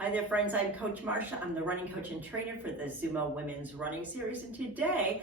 Hi there friends, I'm Coach Marsha. I'm the running coach and trainer for the Zumo Women's Running Series, and today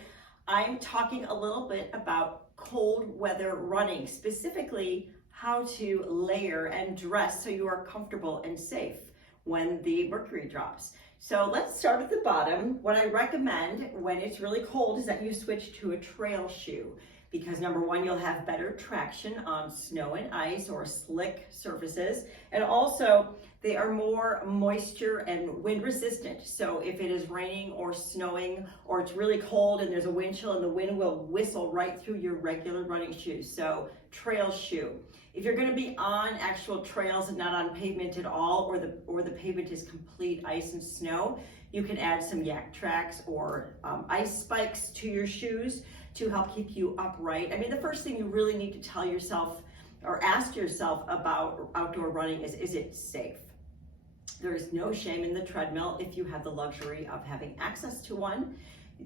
I'm talking a little bit about cold weather running, specifically how to layer and dress so you are comfortable and safe when the mercury drops. So let's start at the bottom. What I recommend when it's really cold is that you switch to a trail shoe, because number one, you'll have better traction on snow and ice or slick surfaces, and also they are more moisture and wind resistant. So if it is raining or snowing or it's really cold and there's a wind chill, and the wind will whistle right through your regular running shoes. So trail shoe. If you're going to be on actual trails and not on pavement at all, or the pavement is complete ice and snow, you can add some yak tracks or ice spikes to your shoes to help keep you upright. I mean, the first thing you really need to tell yourself or ask yourself about outdoor running is it safe? There is no shame in the treadmill if you have the luxury of having access to one.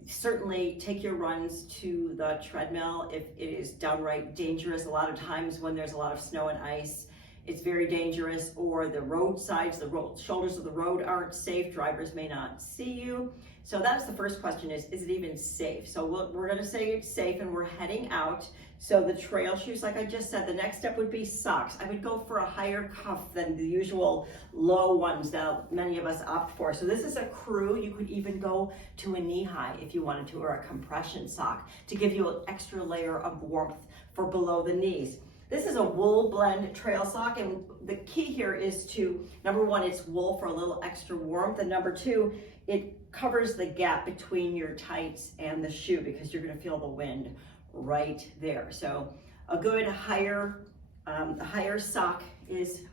Certainly take your runs to the treadmill if it is downright dangerous. A lot of times when there's a lot of snow and ice, it's very dangerous, or the roadsides, shoulders of the road aren't safe. Drivers may not see you. So that's the first question is it even safe? So we're gonna say it's safe, and we're heading out. So the trail shoes, like I just said, the next step would be socks. I would go for a higher cuff than the usual low ones that many of us opt for. So this is a crew. You could even go to a knee high if you wanted to, or a compression sock to give you an extra layer of warmth for below the knees. This is a wool blend trail sock, and the key here is to, number one, it's wool for a little extra warmth, and number two, it covers the gap between your tights and the shoe, because you're gonna feel the wind right there. So a good higher sock is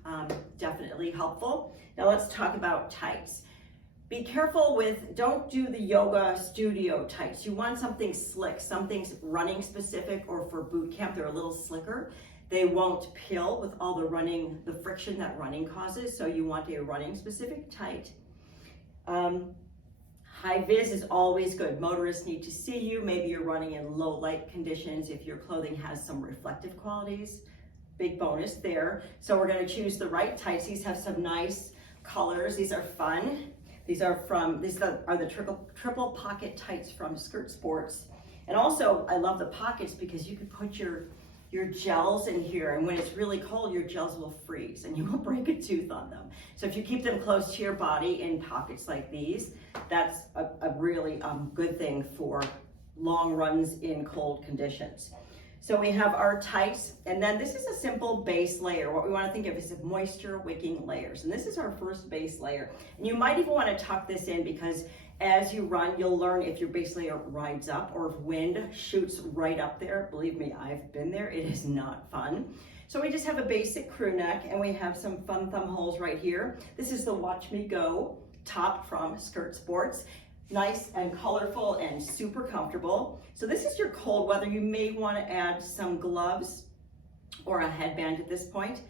definitely helpful. Now let's talk about tights. Be careful with, don't do the yoga studio tights. You want something slick, something's running specific, or for boot camp, they're a little slicker. They won't peel with all the friction that running causes. So you want a running specific tight. High vis is always good. Motorists need to see you. Maybe you're running in low light conditions. If your clothing has some reflective qualities, big bonus there. So we're gonna choose the right tights. These have some nice colors. These are fun. These are the triple pocket tights from Skirt Sports. And also, I love the pockets because you can put your gels in here, and when it's really cold, your gels will freeze and you will break a tooth on them. So if you keep them close to your body in pockets like these, that's a really good thing for long runs in cold conditions. So we have our tights, and then this is a simple base layer. What we want to think of is moisture wicking layers, and this is our first base layer. And you might even want to tuck this in, because as you run, you'll learn if your base layer rides up or if wind shoots right up there. Believe me, I've been there. It is not fun. So we just have a basic crew neck, and we have some fun thumb holes right here. This is the Watch Me Go top from Skirt Sports. Nice and colorful and super comfortable. So this is your cold weather. You may want to add some gloves or a headband at this point.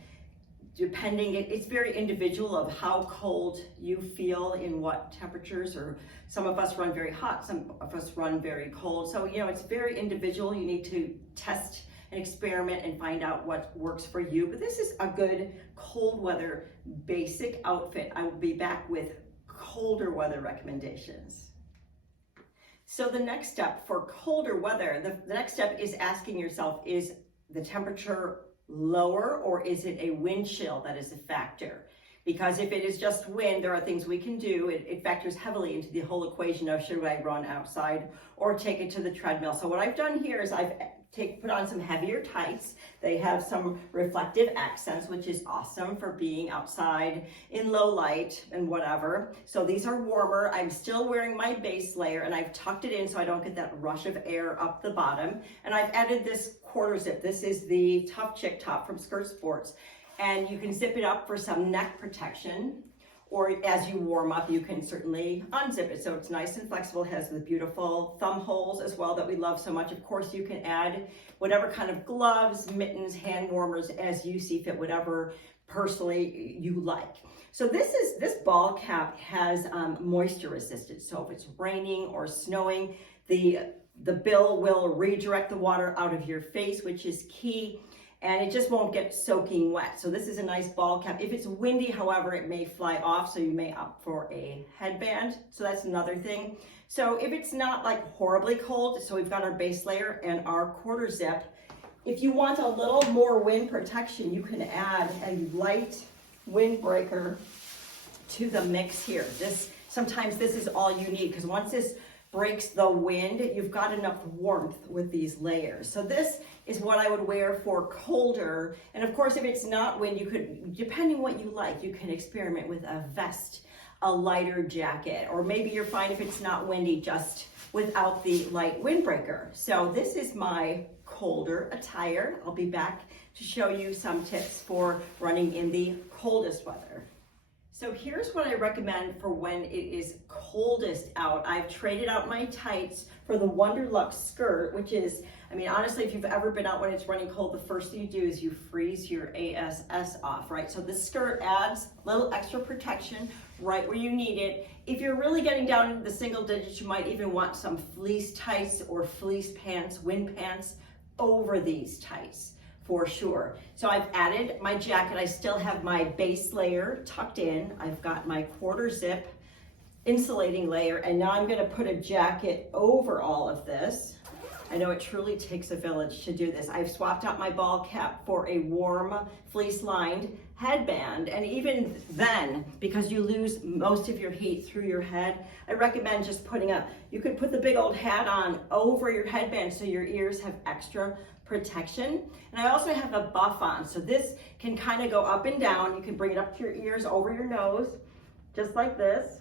Depending, it's very individual of how cold you feel in what temperatures, or some of us run very hot, some of us run very cold. So, it's very individual. You need to test and experiment and find out what works for you. But this is a good cold weather basic outfit. I will be back with colder weather recommendations. So the next step for colder weather, the next step is asking yourself, is the temperature lower, or is it a wind chill that is a factor? Because if it is just wind, there are things we can do. It factors heavily into the whole equation of should I run outside or take it to the treadmill. So what I've done here is I've put on some heavier tights. They have some reflective accents, which is awesome for being outside in low light and whatever. So these are warmer. I'm still wearing my base layer, and I've tucked it in so I don't get that rush of air up the bottom. And I've added this quarter zip. This is the Tough Chick top from Skirt Sports. And you can zip it up for some neck protection, or as you warm up, you can certainly unzip it. So it's nice and flexible, has the beautiful thumb holes as well that we love so much. Of course, you can add whatever kind of gloves, mittens, hand warmers as you see fit, whatever personally you like. So this ball cap has moisture resistance. So if it's raining or snowing, the bill will redirect the water out of your face, which is key. and it just won't get soaking wet. So this is a nice ball cap. If it's windy, however, it may fly off, so you may opt for a headband. So that's another thing. So if it's not like horribly cold, so we've got our base layer and our quarter zip. If you want a little more wind protection, you can add a light windbreaker to the mix here. Sometimes this is all you need, because once this breaks the wind, you've got enough warmth with these layers. So this is what I would wear for colder. And of course, if it's not wind, you could, depending what you like, you can experiment with a vest, a lighter jacket, or maybe you're fine if it's not windy, just without the light windbreaker. So this is my colder attire. I'll be back to show you some tips for running in the coldest weather. So here's what I recommend for when it is coldest out. I've traded out my tights for the Wonderlux skirt, which is, I mean, honestly, if you've ever been out when it's running cold, the first thing you do is you freeze your ASS off, right? So this skirt adds a little extra protection right where you need it. If you're really getting down into the single digits, you might even want some fleece tights or fleece pants, wind pants over these tights, for sure. So I've added my jacket. I still have my base layer tucked in. I've got my quarter zip insulating layer, and now I'm gonna put a jacket over all of this. I know it truly takes a village to do this. I've swapped out my ball cap for a warm fleece lined headband, and even then, because you lose most of your heat through your head, I recommend just you could put the big old hat on over your headband so your ears have extra protection. And I also have a buff on, so this can kind of go up and down. You can bring it up to your ears, over your nose, just like this.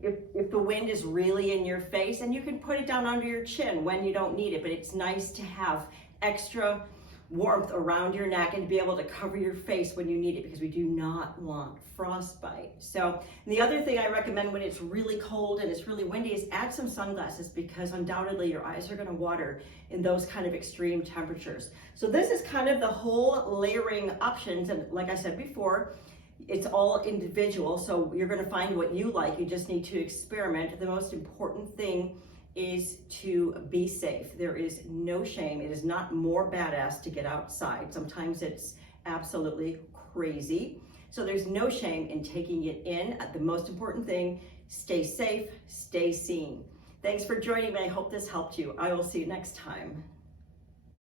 If the wind is really in your face, and you can put it down under your chin when you don't need it, but it's nice to have extra warmth around your neck and to be able to cover your face when you need it, because we do not want frostbite. So the other thing I recommend when it's really cold and it's really windy is add some sunglasses, because undoubtedly your eyes are going to water in those kind of extreme temperatures. So this is kind of the whole layering options, and like I said before, it's all individual, so you're going to find what you like. You just need to experiment. The most important thing is to be safe. There is no shame. It is not more badass to get outside. Sometimes it's absolutely crazy. So there's no shame in taking it in. The most important thing, stay safe, stay seen. Thanks for joining me. I hope this helped you. I will see you next time.